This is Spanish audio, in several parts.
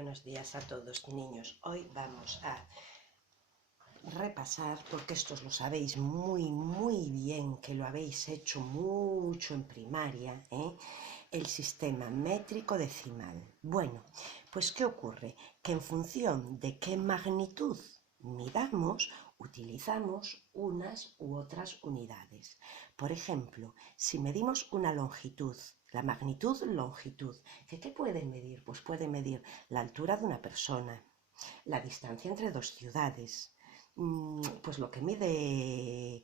Buenos días a todos, niños. Hoy vamos a repasar, porque estos lo sabéis muy bien, que lo habéis hecho mucho en primaria, el sistema métrico decimal. Bueno, pues ¿qué ocurre? Que en función de qué magnitud midamos, utilizamos unas u otras unidades. Por ejemplo, si medimos una longitud, la magnitud longitud, ¿qué puede medir? Pues puede medir la altura de una persona, la distancia entre dos ciudades, pues lo que mide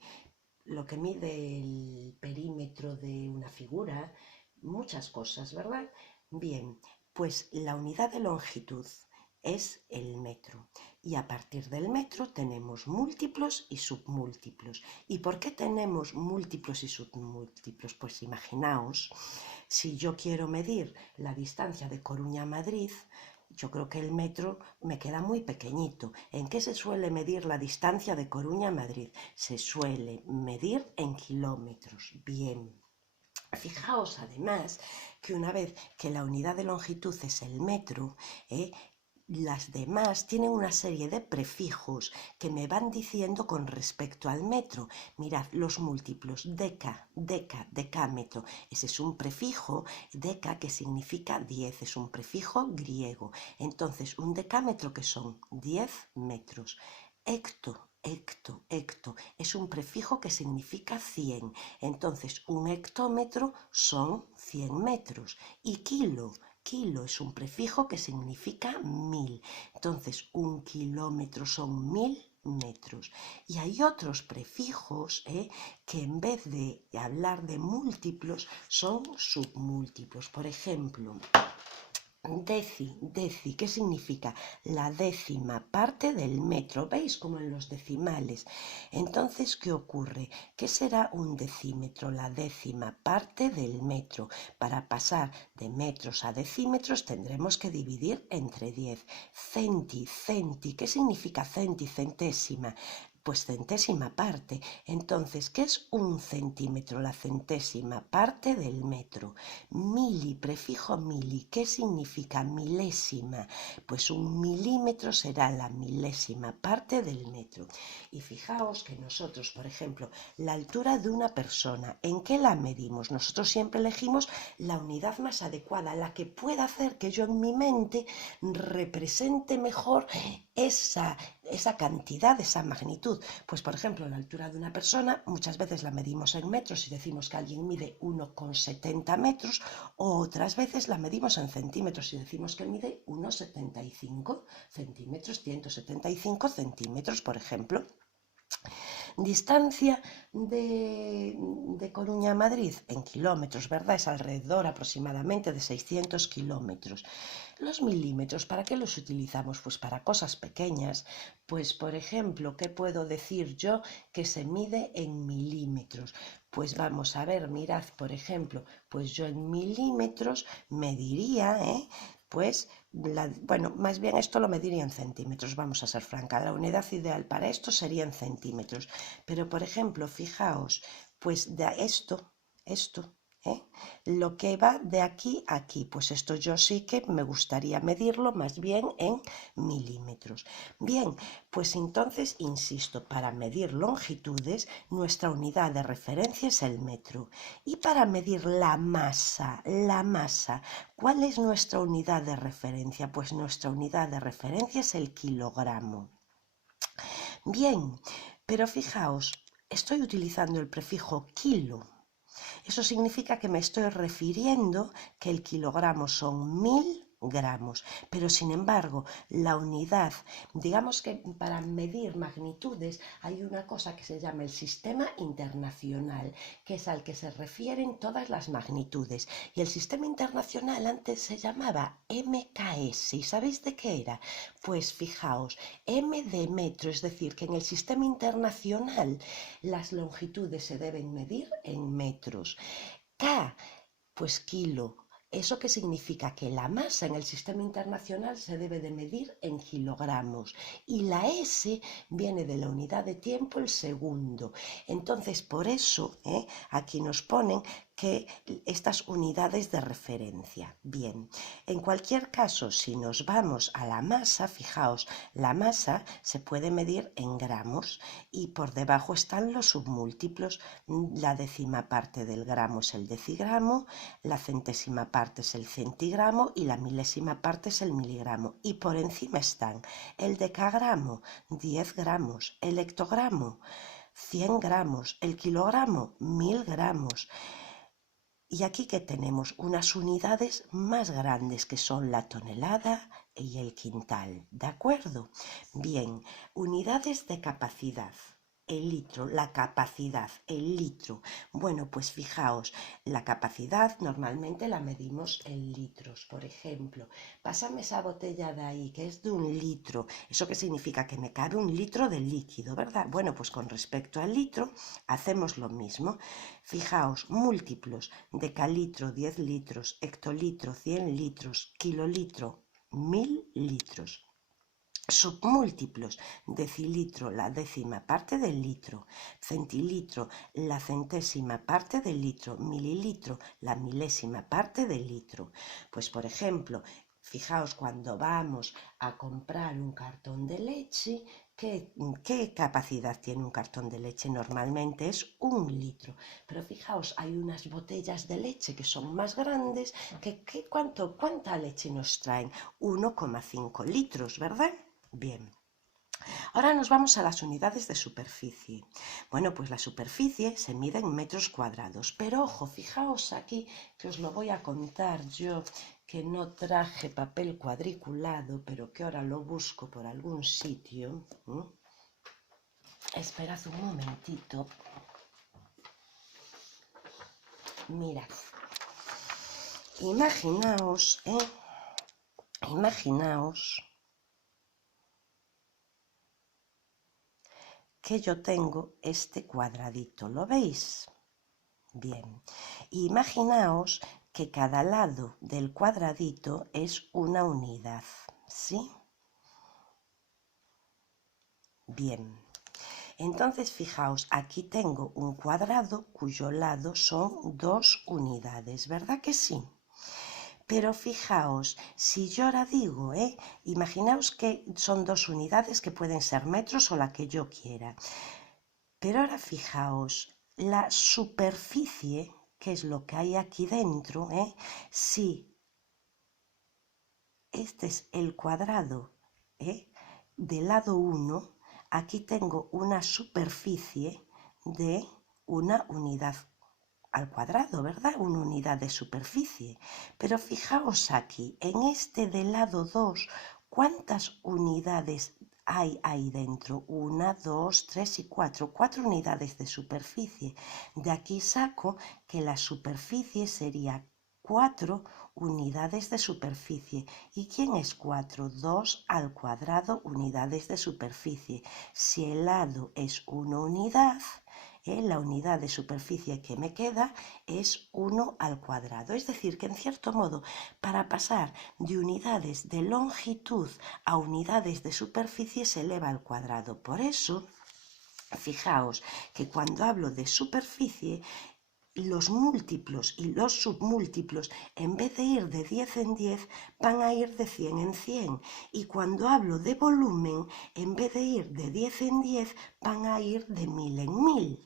el perímetro de una figura, muchas cosas, ¿verdad? Bien, pues la unidad de longitud es el metro y a partir del metro tenemos múltiplos y submúltiplos. ¿Y por qué tenemos múltiplos y submúltiplos? Pues imaginaos, si yo quiero medir la distancia de Coruña a Madrid, yo creo que el metro me queda muy pequeñito. ¿En qué se suele medir la distancia de Coruña a Madrid? Se suele medir en kilómetros. Bien. Fijaos además que una vez que la unidad de longitud es el metro, las demás tienen una serie de prefijos que me van diciendo con respecto al metro. Mirad, los múltiplos deca, decámetro. Ese es un prefijo, deca, que significa 10, es un prefijo griego. Entonces, un decámetro, que son 10 metros. Hecto es un prefijo que significa 100. Entonces, un hectómetro son 100 metros. Y kilo es un prefijo que significa 1000. Entonces, un kilómetro son 1000 metros. Y hay otros prefijos que en vez de hablar de múltiplos son submúltiplos. Por ejemplo, deci, ¿qué significa? La décima parte del metro. ¿Veis? Como en los decimales. Entonces, ¿qué ocurre? ¿Qué será un decímetro? La décima parte del metro. Para pasar de metros a decímetros tendremos que dividir entre 10. Centi, ¿qué significa centi? Centésima. Pues centésima parte. Entonces, ¿qué es un centímetro? La centésima parte del metro. Mili, prefijo mili, ¿qué significa milésima? Pues un milímetro será la milésima parte del metro. Y fijaos que nosotros, por ejemplo, la altura de una persona, ¿en qué la medimos? Nosotros siempre elegimos la unidad más adecuada, la que pueda hacer que yo en mi mente represente mejor esa cantidad, esa magnitud. Pues por ejemplo, la altura de una persona muchas veces la medimos en metros y decimos que alguien mide 1,70 metros, o otras veces la medimos en centímetros y decimos que mide 1,75 centímetros, 175 centímetros, por ejemplo. Distancia de Coruña a Madrid en kilómetros, ¿verdad? Es alrededor aproximadamente de 600 kilómetros. Los milímetros, ¿para qué los utilizamos? Pues para cosas pequeñas. Pues, por ejemplo, ¿qué puedo decir yo que se mide en milímetros? Pues vamos a ver, mirad, por ejemplo, pues yo en milímetros mediría, pues, bueno, más bien esto lo mediría en centímetros, vamos a ser franca. La unidad ideal para esto sería en centímetros. Pero, por ejemplo, fijaos, pues de esto, lo que va de aquí a aquí, pues esto yo sí que me gustaría medirlo más bien en milímetros. Bien, pues entonces, insisto, para medir longitudes, nuestra unidad de referencia es el metro. Y para medir la masa, ¿cuál es nuestra unidad de referencia? Pues nuestra unidad de referencia es el kilogramo. Bien, pero fijaos, estoy utilizando el prefijo kilo. Eso significa que me estoy refiriendo que el kilogramo son 1000 gramos, pero sin embargo la unidad, digamos que para medir magnitudes hay una cosa que se llama el sistema internacional, que es al que se refieren todas las magnitudes, y el sistema internacional antes se llamaba MKS. ¿Y sabéis de qué era? Pues fijaos, M de metro, es decir, que en el sistema internacional las longitudes se deben medir en metros. K, pues kilo. ¿Eso qué significa? Que la masa en el sistema internacional se debe de medir en kilogramos. Y la S viene de la unidad de tiempo, el segundo. Entonces, por eso, aquí nos ponen que estas unidades de referencia. Bien, en cualquier caso, si nos vamos a la masa, fijaos, la masa se puede medir en gramos y por debajo están los submúltiplos. La décima parte del gramo es el decigramo, la centésima parte es el centigramo y la milésima parte es el miligramo. Y por encima están el decagramo, 10 gramos, el hectogramo, 100 gramos, el kilogramo, 1000 gramos. Y aquí que tenemos unas unidades más grandes que son la tonelada y el quintal, ¿de acuerdo? Bien, unidades de capacidad. El litro, la capacidad, el litro. Bueno, pues fijaos, la capacidad normalmente la medimos en litros. Por ejemplo, pásame esa botella de ahí que es de 1 litro. ¿Eso qué significa? Que me cabe 1 litro de líquido, ¿verdad? Bueno, pues con respecto al litro hacemos lo mismo. Fijaos, múltiplos, decalitro, 10 litros, hectolitro, 100 litros, kilolitro, 1000 litros. Submúltiplos, decilitro, la décima parte del litro, centilitro, la centésima parte del litro, mililitro, la milésima parte del litro. Pues por ejemplo, fijaos, cuando vamos a comprar un cartón de leche, ¿qué capacidad tiene un cartón de leche? Normalmente es 1 litro, pero fijaos, hay unas botellas de leche que son más grandes, ¿cuánta leche nos traen? 1,5 litros, ¿verdad? Bien, ahora nos vamos a las unidades de superficie. Bueno, pues la superficie se mide en metros cuadrados, pero ojo, fijaos aquí que os lo voy a contar yo, que no traje papel cuadriculado, pero que ahora lo busco por algún sitio. Esperad un momentito. Mirad, imaginaos que yo tengo este cuadradito, ¿lo veis? Bien, imaginaos que cada lado del cuadradito es una unidad, ¿sí? Bien, entonces fijaos, aquí tengo un cuadrado cuyo lado son 2 unidades, ¿verdad que sí? Pero fijaos, si yo ahora digo, imaginaos que son 2 unidades que pueden ser metros o la que yo quiera. Pero ahora fijaos, la superficie, que es lo que hay aquí dentro, si este es el cuadrado del lado 1, aquí tengo una superficie de una unidad al cuadrado, ¿verdad? Una unidad de superficie. Pero fijaos aquí, en este del lado 2, ¿cuántas unidades hay ahí dentro? 1, 2, 3 y 4. 4 unidades de superficie. De aquí saco que la superficie sería 4 unidades de superficie. ¿Y quién es 4? 2 al cuadrado unidades de superficie. Si el lado es una unidad, la unidad de superficie que me queda es 1 al cuadrado. Es decir, que en cierto modo, para pasar de unidades de longitud a unidades de superficie se eleva al cuadrado. Por eso, fijaos que cuando hablo de superficie, los múltiplos y los submúltiplos, en vez de ir de 10 en 10, van a ir de 100 en 100. Y cuando hablo de volumen, en vez de ir de 10 en 10, van a ir de 1000 en 1000.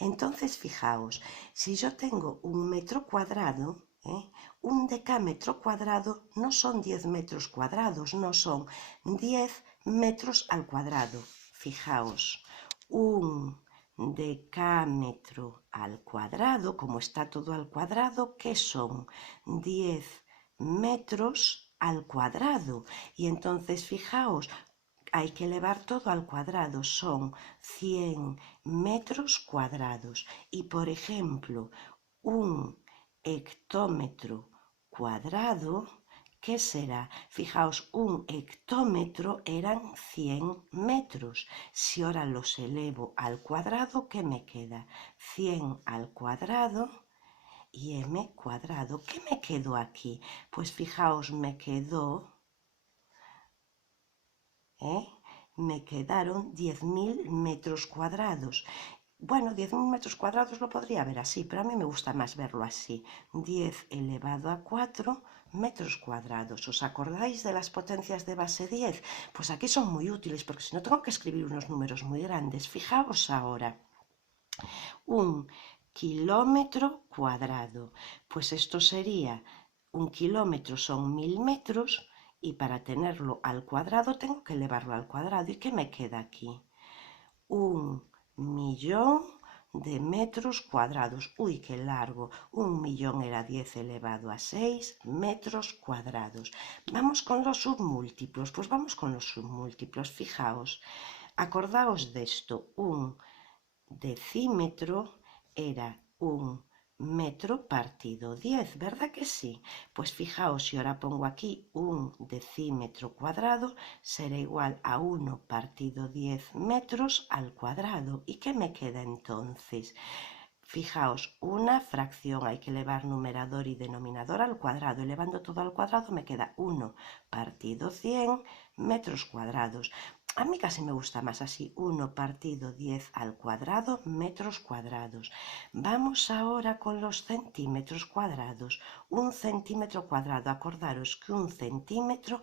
Entonces, fijaos, si yo tengo un metro cuadrado, un decámetro cuadrado no son 10 metros cuadrados, no son 10 metros al cuadrado. Fijaos, un decámetro al cuadrado, como está todo al cuadrado, que son 10 metros al cuadrado. Y entonces, fijaos, hay que elevar todo al cuadrado, son 100 metros cuadrados. Y por ejemplo, un hectómetro cuadrado, ¿qué será? Fijaos, un hectómetro eran 100 metros. Si ahora los elevo al cuadrado, ¿qué me queda? 100 al cuadrado y m cuadrado. ¿Qué me quedó aquí? Pues fijaos, me quedaron 10.000 metros cuadrados. Bueno, 10.000 metros cuadrados lo podría ver así, pero a mí me gusta más verlo así. 10 elevado a 4 metros cuadrados. ¿Os acordáis de las potencias de base 10? Pues aquí son muy útiles porque si no tengo que escribir unos números muy grandes. Fijaos ahora. 1 kilómetro cuadrado. Pues esto sería, 1 kilómetro son 1000 metros y para tenerlo al cuadrado tengo que elevarlo al cuadrado. ¿Y qué me queda aquí? 1.000.000 de metros cuadrados. Uy, qué largo. 1.000.000 era 10 elevado a 6 metros cuadrados. Vamos con los submúltiplos. Pues vamos con los submúltiplos. Fijaos, acordaos de esto. Un decímetro era un metro partido 10, ¿verdad que sí? Pues fijaos, si ahora pongo aquí un decímetro cuadrado, será igual a 1 partido 10 metros al cuadrado. ¿Y qué me queda entonces? Fijaos, una fracción, hay que elevar numerador y denominador al cuadrado. Elevando todo al cuadrado me queda 1 partido 100 metros cuadrados. A mí casi me gusta más así, 1 partido 10 al cuadrado metros cuadrados. Vamos ahora con los centímetros cuadrados. Un centímetro cuadrado, acordaros que un centímetro,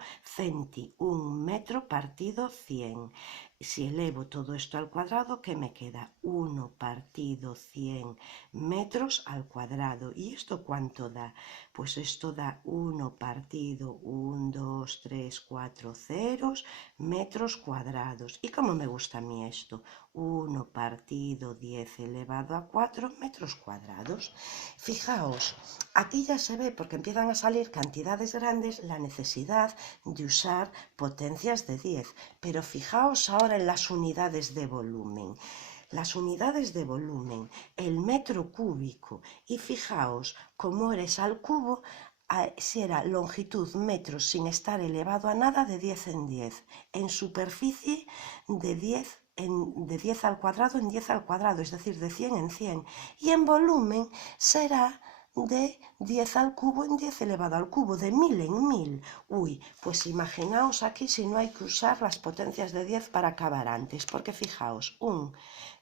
un metro partido 100. Si elevo todo esto al cuadrado, ¿qué me queda? 1 partido 100 metros al cuadrado. ¿Y esto cuánto da? Pues esto da 1 partido 1, 2, 3, 4 ceros metros cuadrados. ¿Y cómo me gusta a mí esto? 1 partido 10 elevado a 4 metros cuadrados. Fijaos, aquí ya se ve, porque empiezan a salir cantidades grandes, la necesidad de usar potencias de 10. Pero fijaos ahora en las unidades de volumen. Las unidades de volumen, el metro cúbico, y fijaos cómo eres al cubo, si era longitud metros sin estar elevado a nada de 10 en 10, en superficie de 10 al cuadrado en 10 al cuadrado, es decir, de 100 en 100, y en volumen será de 10 al cubo en 10 elevado al cubo, de 1000 en 1000. Uy, pues imaginaos aquí si no hay que usar las potencias de 10 para acabar antes, porque fijaos, un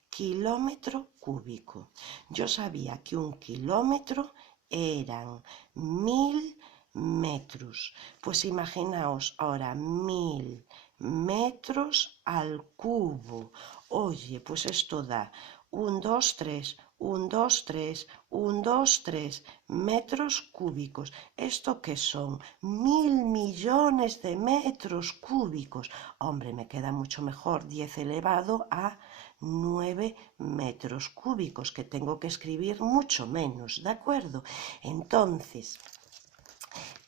kilómetro cúbico. Yo sabía que un kilómetro eran 1000 metros. Pues imaginaos ahora 1000 metros al cubo. Oye, pues esto da 1, 2, 3, 1, 2, 3, 1, 2, 3 metros cúbicos. ¿Esto qué son? 1000.000.000 de metros cúbicos. Hombre, me queda mucho mejor 10 elevado a 9 metros cúbicos, que tengo que escribir mucho menos, ¿de acuerdo? Entonces,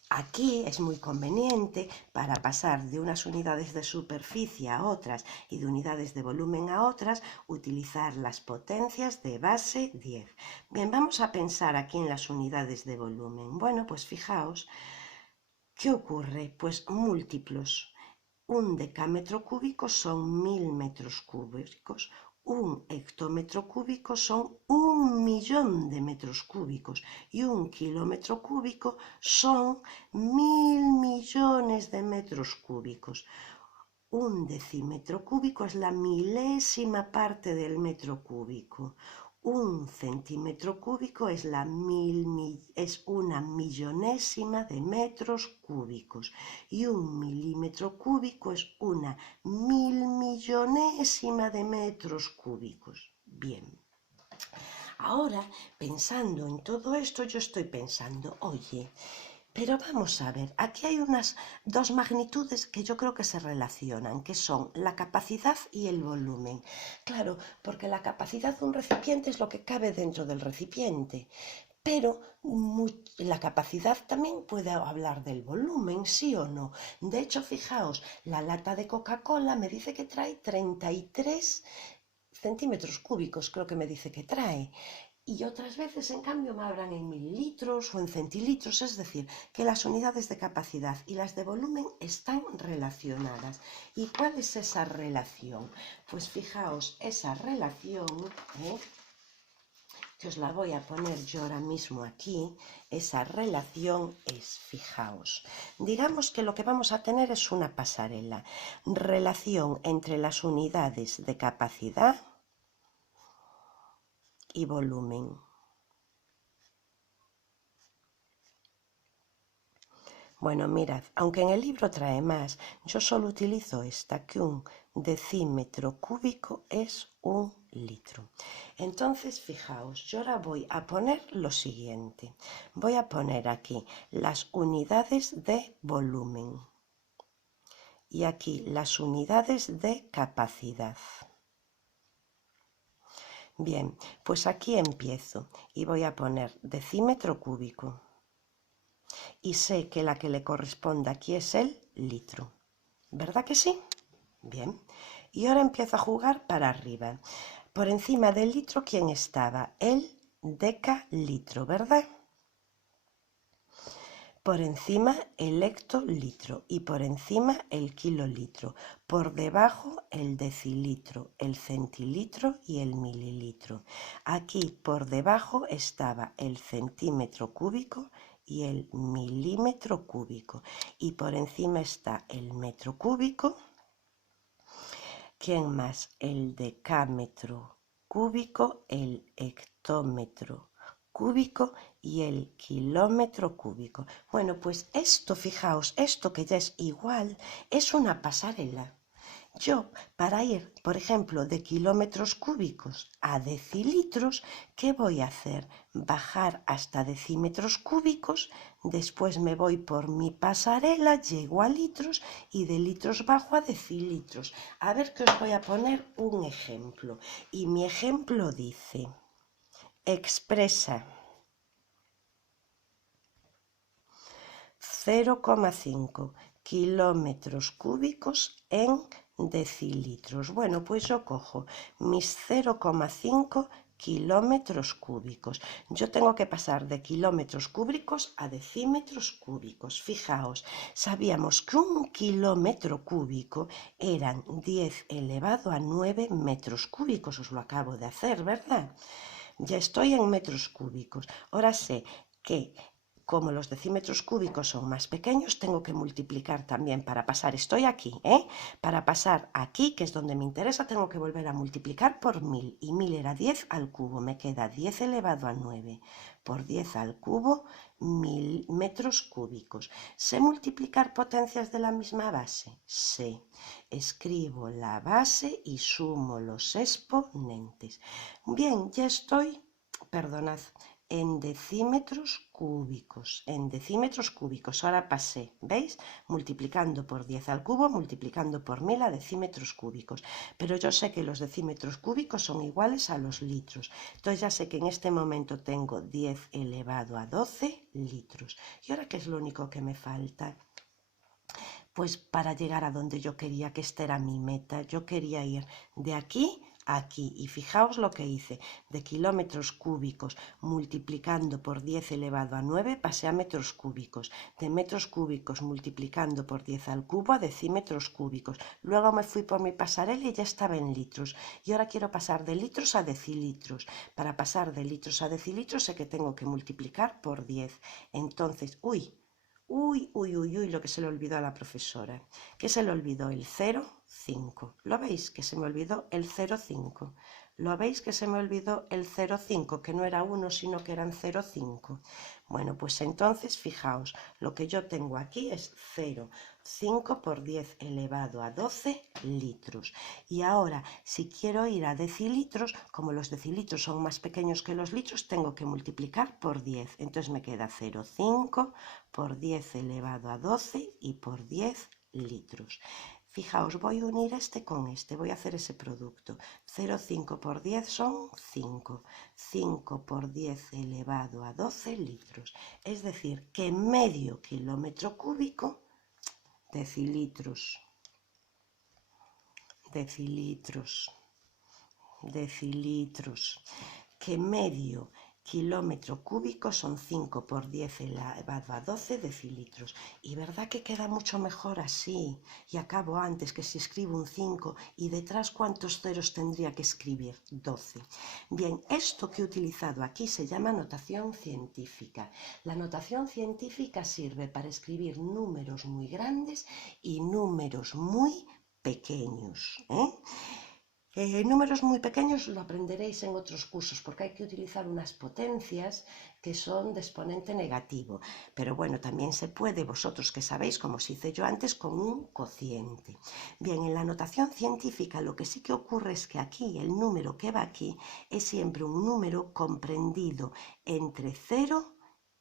aquí es muy conveniente para pasar de unas unidades de superficie a otras y de unidades de volumen a otras, utilizar las potencias de base 10. Bien, vamos a pensar aquí en las unidades de volumen. Bueno, pues fijaos, ¿qué ocurre? Pues múltiplos. Un decámetro cúbico son 1000 metros cúbicos. Un hectómetro cúbico son 1.000.000 de metros cúbicos y un kilómetro cúbico son 1000.000.000 de metros cúbicos. Un decímetro cúbico es la milésima parte del metro cúbico. Un centímetro cúbico es una millonésima de metros cúbicos y un milímetro cúbico es una milmillonésima de metros cúbicos. Bien. Ahora, pensando en todo esto, yo estoy pensando, oye, pero vamos a ver, aquí hay unas dos magnitudes que yo creo que se relacionan, que son la capacidad y el volumen. Claro, porque la capacidad de un recipiente es lo que cabe dentro del recipiente, pero la capacidad también puede hablar del volumen, ¿sí o no? De hecho, fijaos, la lata de Coca-Cola me dice que trae 33 centímetros cúbicos, creo que me dice que trae. Y otras veces, en cambio, me hablan en mililitros o en centilitros, es decir, que las unidades de capacidad y las de volumen están relacionadas. ¿Y cuál es esa relación? Pues fijaos, esa relación, que os la voy a poner yo ahora mismo aquí, esa relación es, fijaos, digamos que lo que vamos a tener es una pasarela, relación entre las unidades de capacidad y volumen. Bueno, mirad, aunque en el libro trae más, yo solo utilizo esta, que un decímetro cúbico es 1 litro. Entonces, fijaos, yo ahora voy a poner lo siguiente. Voy a poner aquí las unidades de volumen y aquí las unidades de capacidad. Bien, pues aquí empiezo y voy a poner decímetro cúbico. Y sé que la que le corresponde aquí es el litro. ¿Verdad que sí? Bien. Y ahora empiezo a jugar para arriba. Por encima del litro, ¿quién estaba? El decalitro, ¿verdad? Por encima el hectolitro y por encima el kilolitro. Por debajo el decilitro, el centilitro y el mililitro. Aquí por debajo estaba el centímetro cúbico y el milímetro cúbico. Y por encima está el metro cúbico. ¿Quién más? El decámetro cúbico, el hectómetro cúbico y el kilómetro cúbico. Bueno, pues esto, fijaos, esto que ya es igual, es una pasarela. Yo, para ir, por ejemplo, de kilómetros cúbicos a decilitros, ¿qué voy a hacer? Bajar hasta decímetros cúbicos, después me voy por mi pasarela, llego a litros y de litros bajo a decilitros. A ver que os voy a poner un ejemplo. Y mi ejemplo dice, expresa 0,5 kilómetros cúbicos en decilitros. Bueno, pues yo cojo mis 0,5 kilómetros cúbicos. Yo tengo que pasar de kilómetros cúbicos a decímetros cúbicos. Fijaos, sabíamos que un kilómetro cúbico eran 10 elevado a 9 metros cúbicos. Os lo acabo de hacer, ¿verdad? Ya estoy en metros cúbicos. Ahora sé que como los decímetros cúbicos son más pequeños, tengo que multiplicar también para pasar. Estoy aquí, Para pasar aquí, que es donde me interesa, tengo que volver a multiplicar por 1000. Y 1000 era 10 al cubo. Me queda 10 elevado a 9 por 10 al cubo, 1000 metros cúbicos. ¿Sé multiplicar potencias de la misma base? Sé. Escribo la base y sumo los exponentes. Bien, ya estoy, perdonad, en decímetros cúbicos. Ahora pasé, ¿veis? Multiplicando por 10 al cubo, multiplicando por 1000 a decímetros cúbicos. Pero yo sé que los decímetros cúbicos son iguales a los litros. Entonces ya sé que en este momento tengo 10 elevado a 12 litros. ¿Y ahora qué es lo único que me falta? Pues para llegar a donde yo quería, que esta era mi meta, yo quería ir de aquí a aquí. Y fijaos lo que hice, de kilómetros cúbicos multiplicando por 10 elevado a 9 pasé a metros cúbicos, de metros cúbicos multiplicando por 10 al cubo a decímetros cúbicos. Luego me fui por mi pasarela y ya estaba en litros. Y ahora quiero pasar de litros a decilitros. Para pasar de litros a decilitros sé que tengo que multiplicar por 10. Entonces, uy, lo que se le olvidó a la profesora. ¿Qué se le olvidó? El 0,5. ¿Lo veis? Que se me olvidó el 0,5. ¿Lo veis que se me olvidó el 0,5? Que no era 1, sino que eran 0,5. Bueno, pues entonces, fijaos, lo que yo tengo aquí es 0,5 por 10 elevado a 12 litros. Y ahora, si quiero ir a decilitros, como los decilitros son más pequeños que los litros, tengo que multiplicar por 10. Entonces me queda 0,5 por 10 elevado a 12 y por 10 litros. Fijaos, voy a unir este con este, voy a hacer ese producto. 0,5 por 10 son 5. 5 por 10 elevado a 12 litros. Es decir, que medio kilómetro cúbico, decilitros, que medio kilómetro cúbico son 5 por 10 elevado a 12 decilitros. Y verdad que queda mucho mejor así. Y acabo antes, que si escribo un 5 y detrás ¿cuántos ceros tendría que escribir? 12. Bien, esto que he utilizado aquí se llama notación científica. La notación científica sirve para escribir números muy grandes y números muy pequeños, Números muy pequeños lo aprenderéis en otros cursos porque hay que utilizar unas potencias que son de exponente negativo. Pero bueno, también se puede, vosotros que sabéis, como os hice yo antes, con un cociente. Bien, en la notación científica lo que sí que ocurre es que aquí, el número que va aquí, es siempre un número comprendido entre 0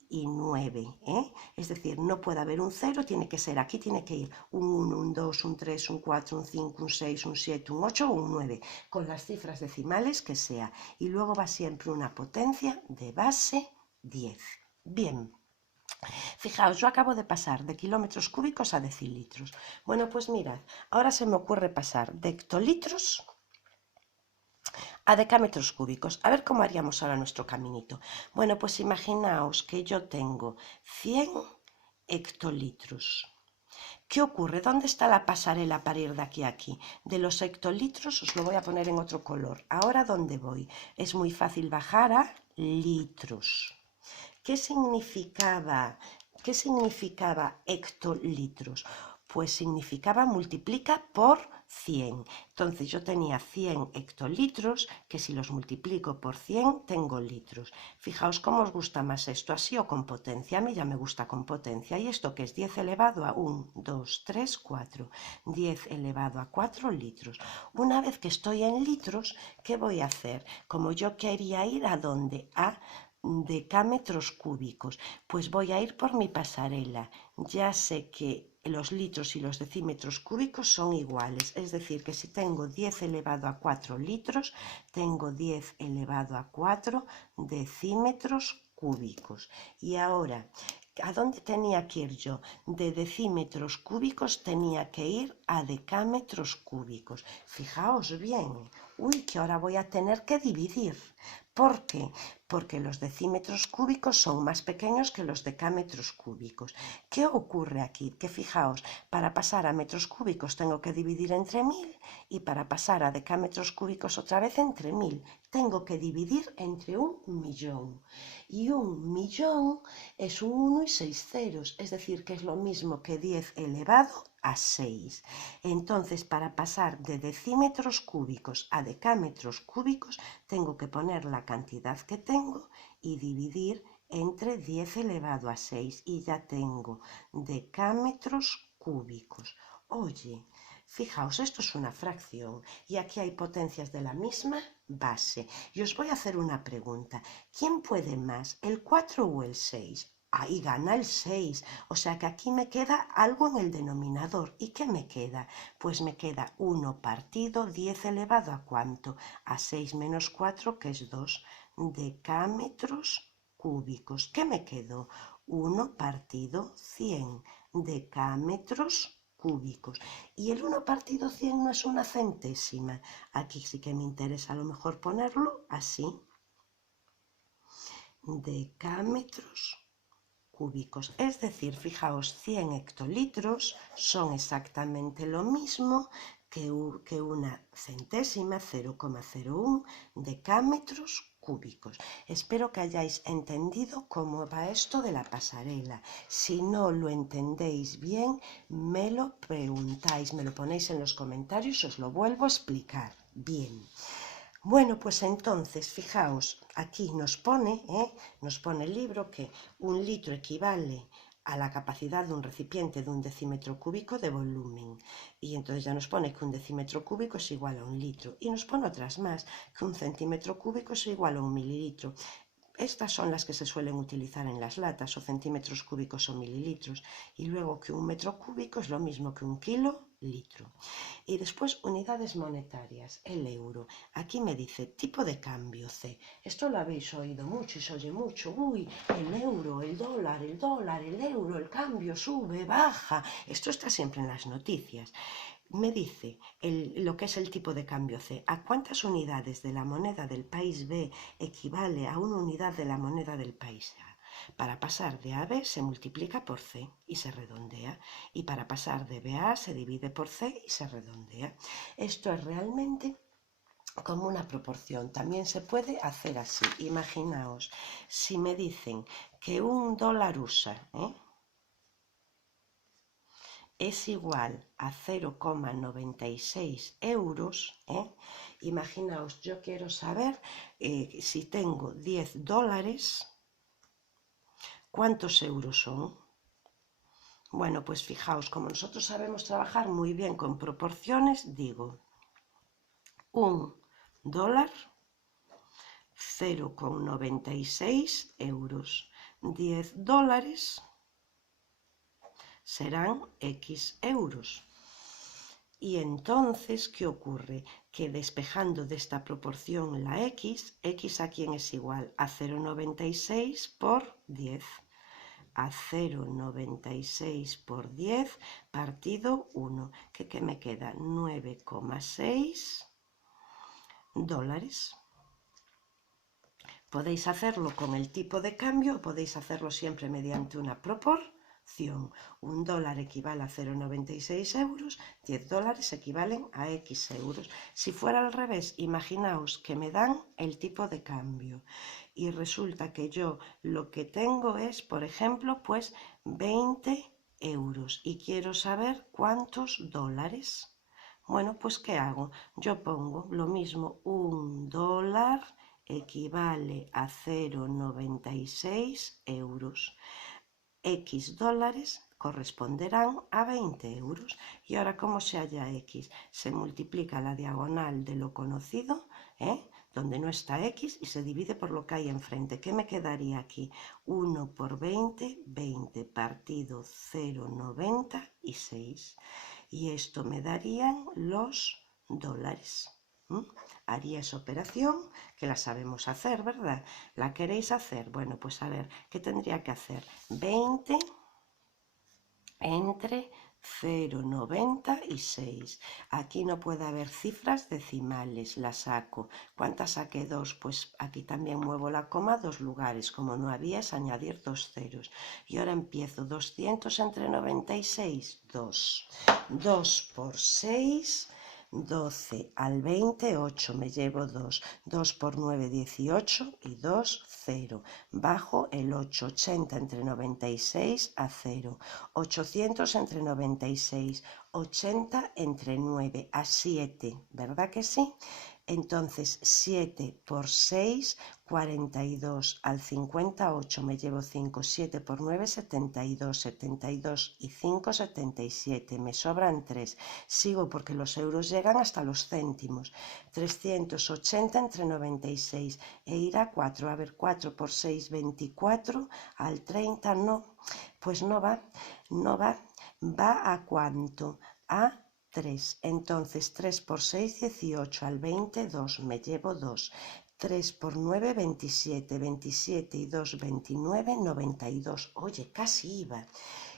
y 9, ¿eh? Es decir, no puede haber un 0, tiene que ser, aquí tiene que ir un 1, un 2, un 3, un 4, un 5, un 6, un 7, un 8 o un 9, con las cifras decimales que sea. Y luego va siempre una potencia de base 10. Bien, fijaos, yo acabo de pasar de kilómetros cúbicos a decilitros. Bueno, pues mirad, ahora se me ocurre pasar de hectolitros a decámetros cúbicos. A ver cómo haríamos ahora nuestro caminito. Bueno, pues imaginaos que yo tengo 100 hectolitros. ¿Qué ocurre? ¿Dónde está la pasarela para ir de aquí a aquí? De los hectolitros os lo voy a poner en otro color. Ahora, ¿dónde voy? Es muy fácil bajar a litros. ¿Qué significaba hectolitros? Pues significaba multiplica por 100. Entonces yo tenía 100 hectolitros, que si los multiplico por 100 tengo litros. Fijaos cómo os gusta más esto, así o con potencia. A mí ya me gusta con potencia. ¿Y esto que es 10 elevado a 1, 2, 3, 4? 10 elevado a 4 litros. Una vez que estoy en litros, ¿qué voy a hacer? Como yo quería ir a dónde? A decámetros cúbicos, pues voy a ir por mi pasarela. Ya sé que los litros y los decímetros cúbicos son iguales, es decir, que si tengo 10 elevado a 4 litros, tengo 10 elevado a 4 decímetros cúbicos. Y ahora, ¿a dónde tenía que ir yo? De decímetros cúbicos tenía que ir a decámetros cúbicos. Fijaos bien, uy, que ahora voy a tener que dividir. ¿Por qué? Porque los decímetros cúbicos son más pequeños que los decámetros cúbicos. ¿Qué ocurre aquí? Que fijaos, para pasar a metros cúbicos tengo que dividir entre 1000 y para pasar a decámetros cúbicos otra vez entre 1000. Tengo que dividir entre 1.000.000. Y 1.000.000 es un 1 y 6 ceros, es decir, que es lo mismo que 10 elevado a 6. Entonces, para pasar de decímetros cúbicos a decámetros cúbicos, tengo que poner la cantidad que tengo y dividir entre 10 elevado a 6 y ya tengo decámetros cúbicos. Oye, fijaos, esto es una fracción y aquí hay potencias de la misma base. Y os voy a hacer una pregunta. ¿Quién puede más, el 4 o el 6? Ahí gana el 6, o sea que aquí me queda algo en el denominador. ¿Y qué me queda? Pues me queda 1 partido 10 elevado a ¿cuánto? A 6 menos 4, que es 2 decámetros cúbicos. ¿Qué me quedó? 1 partido 100 decámetros cúbicos. Y el 1 partido 100 no es una centésima. Aquí sí que me interesa a lo mejor ponerlo así. Decámetros cúbicos. Es decir, fijaos, 100 hectolitros son exactamente lo mismo que una centésima, 0,01 decámetros cúbicos. Espero que hayáis entendido cómo va esto de la pasarela. Si no lo entendéis bien, me lo preguntáis, me lo ponéis en los comentarios, os lo vuelvo a explicar. Bien. Bueno, pues entonces, fijaos, aquí nos pone el libro que un litro equivale a la capacidad de un recipiente de un decímetro cúbico de volumen. Y entonces ya nos pone que un decímetro cúbico es igual a un litro. Y nos pone otras más, que un centímetro cúbico es igual a un mililitro. Estas son las que se suelen utilizar en las latas, o centímetros cúbicos o mililitros. Y luego que un metro cúbico es lo mismo que un kilolitro. Y después unidades monetarias, el euro. Aquí me dice tipo de cambio C. Esto lo habéis oído mucho y se oye mucho. Uy, el euro, el dólar, el euro, el cambio sube, baja. Esto está siempre en las noticias. Me dice lo que es el tipo de cambio C. ¿A cuántas unidades de la moneda del país B equivale a una unidad de la moneda del país A? Para pasar de A a B se multiplica por C y se redondea. Y para pasar de B a A se divide por C y se redondea. Esto es realmente como una proporción. También se puede hacer así. Imaginaos, si me dicen que un dólar USA, es igual a 0,96 euros, imaginaos, yo quiero saber si tengo 10 dólares, ¿cuántos euros son? Bueno, pues fijaos, como nosotros sabemos trabajar muy bien con proporciones, digo, un dólar, 0,96 euros. 10 dólares serán X euros. Y entonces, ¿qué ocurre? Que despejando de esta proporción la X, ¿X a quién es igual? A 0,96 por 10. A 0,96 por 10 partido 1. ¿Qué me queda? 9,6 dólares. Podéis hacerlo con el tipo de cambio o podéis hacerlo siempre mediante una proporción. Un dólar equivale a 0,96 euros, 10 dólares equivalen a X euros. Si fuera al revés, imaginaos que me dan el tipo de cambio y resulta que yo lo que tengo es, por ejemplo, pues 20 euros y quiero saber cuántos dólares. Bueno, pues ¿qué hago? Yo pongo lo mismo, un dólar equivale a 0,96 euros. X dólares corresponderán a 20 euros. Y ahora, ¿cómo se halla X? Se multiplica la diagonal de lo conocido, donde no está X, y se divide por lo que hay enfrente. ¿Qué me quedaría aquí? 1 por 20, 20 partido 0,96. Y esto me darían los dólares. Haría esa operación que la sabemos hacer, ¿verdad? ¿La queréis hacer? Bueno, pues a ver, ¿qué tendría que hacer? 20 entre 0,96. Aquí no puede haber cifras decimales, las saco. ¿Cuántas saqué? 2. Pues aquí también muevo la coma 2 lugares. Como no había, es añadir 2 ceros. Y ahora empiezo. 200 entre 96, 2. 2 por 6... 12 al 20, 8, me llevo 2, 2 por 9, 18 y 2, 0. Bajo el 8, 80 entre 96 a 0, 800 entre 96, 80 entre 9 a 7, ¿verdad que sí? Entonces 7 por 6, 42, al 58 me llevo 5, 7 por 9, 72, 72 y 5, 77, me sobran 3, sigo porque los euros llegan hasta los céntimos, 380 entre 96 e irá 4, a ver, 4 por 6, 24, al 30 no, pues no va, va a ¿cuánto? A 3, entonces 3 por 6, 18, al 20, 2, me llevo 2, 3 por 9, 27, 27 y 2, 29, 92, oye, casi iba.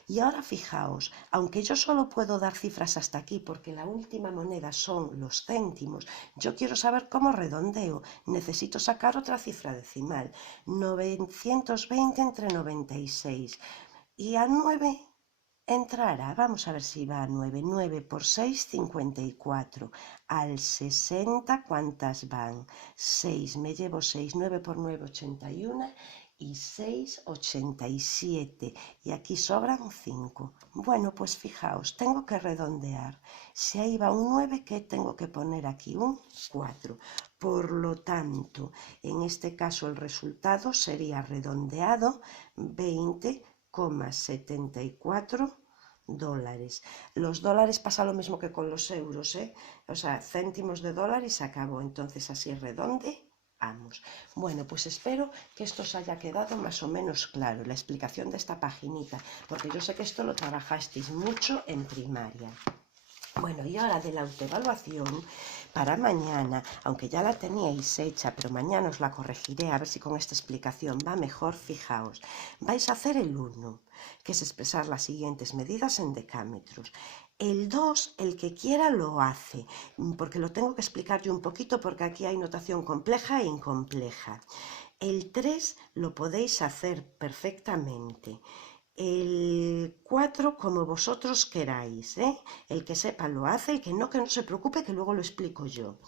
Y ahora fijaos, aunque yo solo puedo dar cifras hasta aquí porque la última moneda son los céntimos, yo quiero saber cómo redondeo, necesito sacar otra cifra decimal, 920 entre 96, y a 9... entrará, vamos a ver si va a 9, 9 por 6, 54, al 60, ¿cuántas van? 6, me llevo 6, 9 por 9, 81 y 6, 87, y aquí sobran 5. Bueno, pues fijaos, tengo que redondear, si ahí va un 9, ¿qué tengo que poner aquí? Un 4, por lo tanto, en este caso el resultado sería redondeado 20,74 dólares. Los dólares pasa lo mismo que con los euros, o sea, céntimos de dólar y se acabó. Entonces así redondeamos. Bueno, pues espero que esto os haya quedado más o menos claro, la explicación de esta paginita, porque yo sé que esto lo trabajasteis mucho en primaria. Bueno, y ahora de la autoevaluación para mañana, aunque ya la teníais hecha, pero mañana os la corregiré a ver si con esta explicación va mejor. Fijaos, vais a hacer el 1, que es expresar las siguientes medidas en decámetros. El 2, el que quiera lo hace, porque lo tengo que explicar yo un poquito porque aquí hay notación compleja e incompleja. El 3 lo podéis hacer perfectamente. El 4 como vosotros queráis, el que sepa lo hace, el que no se preocupe que luego lo explico yo.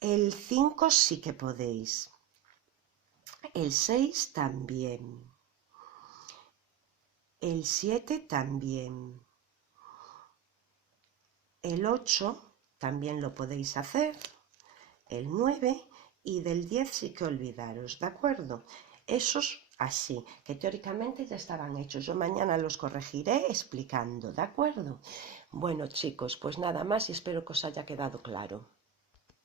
El 5 sí que podéis, el 6 también, el 7 también, El 8 también lo podéis hacer, el 9 y del 10 sí que olvidaros, ¿de acuerdo? Esos así, que teóricamente ya estaban hechos. Yo mañana los corregiré explicando, ¿de acuerdo? Bueno, chicos, pues nada más y espero que os haya quedado claro.